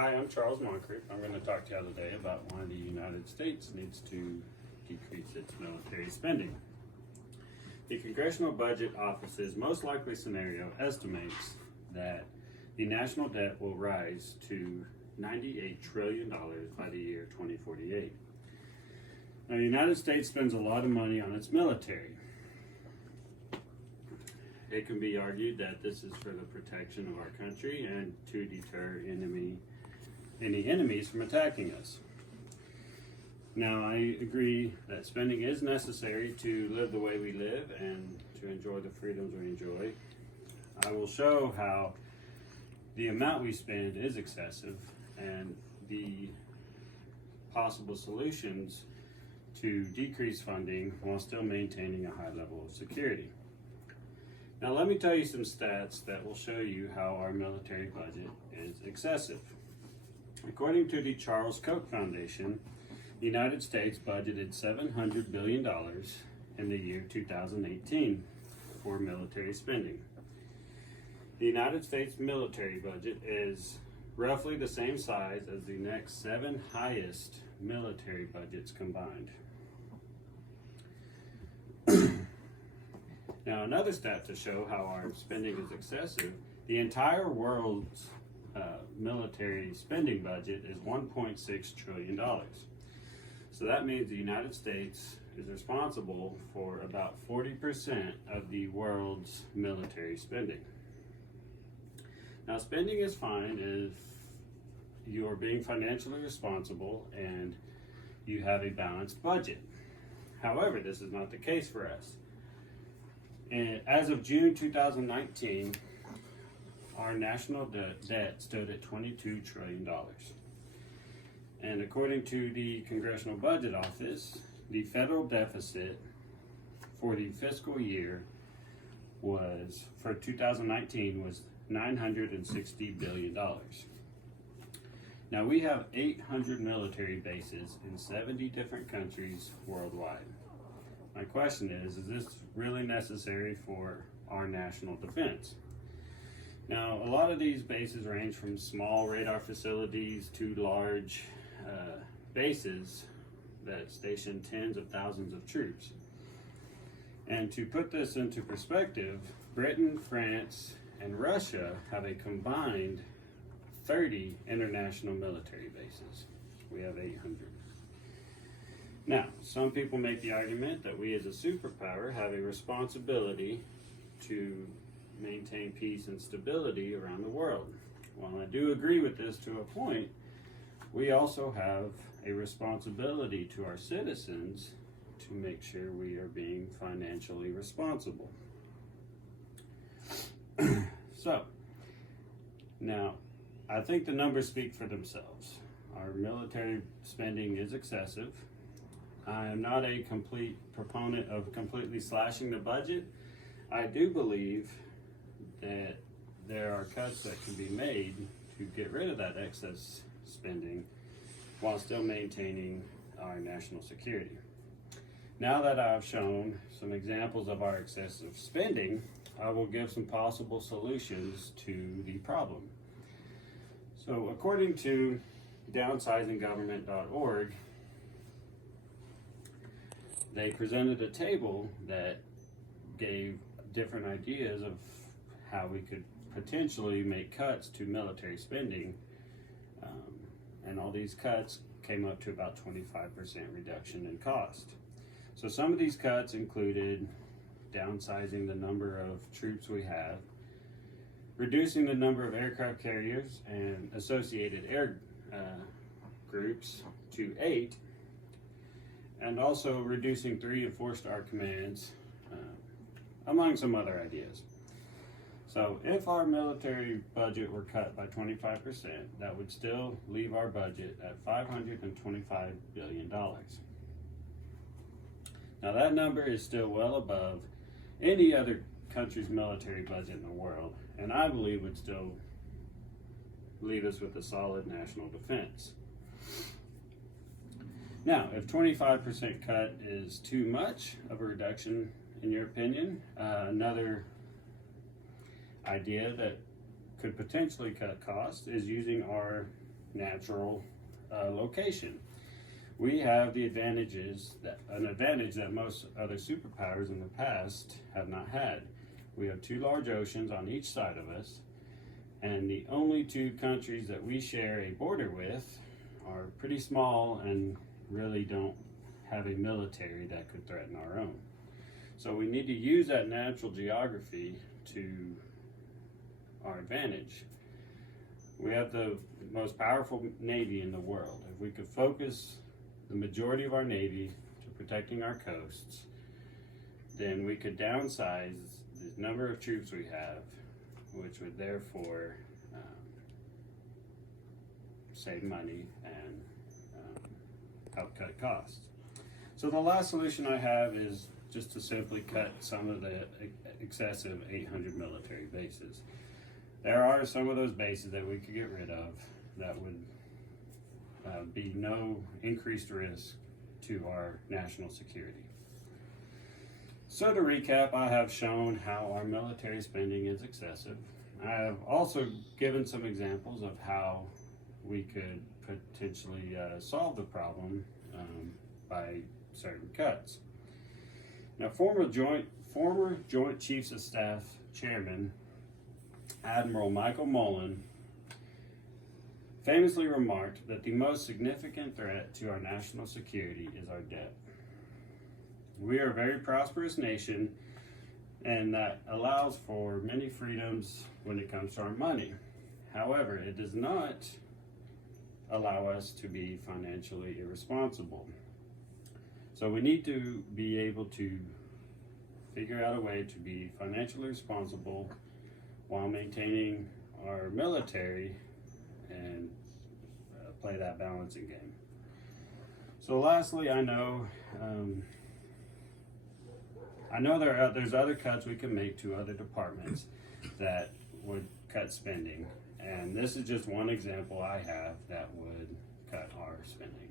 Hi, I'm Charles Moncrief. I'm going to talk to you today about why the United States needs to decrease its military spending. The Congressional Budget Office's most likely scenario estimates that the national debt will rise to $98 trillion by the year 2048. Now, the United States spends a lot of money on its military. It can be argued that this is for the protection of our country and to deter any enemies from attacking us. Now, I agree that spending is necessary to live the way we live and to enjoy the freedoms we enjoy. I will show how the amount we spend is excessive and the possible solutions to decrease funding while still maintaining a high level of security. Now, let me tell you some stats that will show you how our military budget is excessive. According to the Charles Koch Foundation, the United States budgeted $700 billion in the year 2018 for military spending. The United States military budget is roughly the same size as the next 7 highest military budgets combined. Now, another stat to show how our spending is excessive, the entire world's military spending budget is $1.6 trillion. So that means the United States is responsible for about 40% of the world's military spending. Now, spending is fine if you are being financially responsible and you have a balanced budget. However, this is not the case for us. And as of June 2019, our national debt stood at $22 trillion. And according to the Congressional Budget Office, the federal deficit for the fiscal year for 2019 was $960 billion. Now, we have 800 military bases in 70 different countries worldwide. My question is this really necessary for our national defense? Now, a lot of these bases range from small radar facilities to large bases that station tens of thousands of troops. And to put this into perspective, Britain, France, and Russia have a combined 30 international military bases. We have 800. Now, some people make the argument that we as a superpower have a responsibility to maintain peace and stability around the world. While I do agree with this to a point, we also have a responsibility to our citizens to make sure we are being financially responsible. So, now, I think the numbers speak for themselves. Our military spending is excessive. I am not a complete proponent of completely slashing the budget. I do believe that there are cuts that can be made to get rid of that excess spending while still maintaining our national security. Now that I've shown some examples of our excessive spending, I will give some possible solutions to the problem. So according to downsizinggovernment.org, they presented a table that gave different ideas of how we could potentially make cuts to military spending, and all these cuts came up to about 25% reduction in cost. So some of these cuts included downsizing the number of troops we have, reducing the number of aircraft carriers and associated air groups to 8, and also reducing 3 and 4-star commands, among some other ideas. So if our military budget were cut by 25%, that would still leave our budget at $525 billion. Now, that number is still well above any other country's military budget in the world, and I believe would still leave us with a solid national defense. Now, if 25% cut is too much of a reduction, in your opinion, another idea that could potentially cut costs is using our natural location. We have an advantage that most other superpowers in the past have not had. We have two large oceans on each side of us, and the only two countries that we share a border with are pretty small and really don't have a military that could threaten our own. So we need to use that natural geography to our advantage. We have the most powerful Navy in the world. If we could focus the majority of our Navy to protecting our coasts, then we could downsize the number of troops we have, which would therefore save money and help cut costs. So the last solution I have is just to simply cut some of the excessive 800 military bases. There are some of those bases that we could get rid of that would be no increased risk to our national security. So to recap, I have shown how our military spending is excessive. I have also given some examples of how we could potentially solve the problem by certain cuts. Now, former Joint Chiefs of Staff Chairman Admiral Michael Mullen famously remarked that the most significant threat to our national security is our debt. We are a very prosperous nation, and that allows for many freedoms when it comes to our money. However, it does not allow us to be financially irresponsible. So we need to be able to figure out a way to be financially responsible while maintaining our military and play that balancing game. So lastly, I know there's other cuts we can make to other departments that would cut spending, and this is just one example I have that would cut our spending.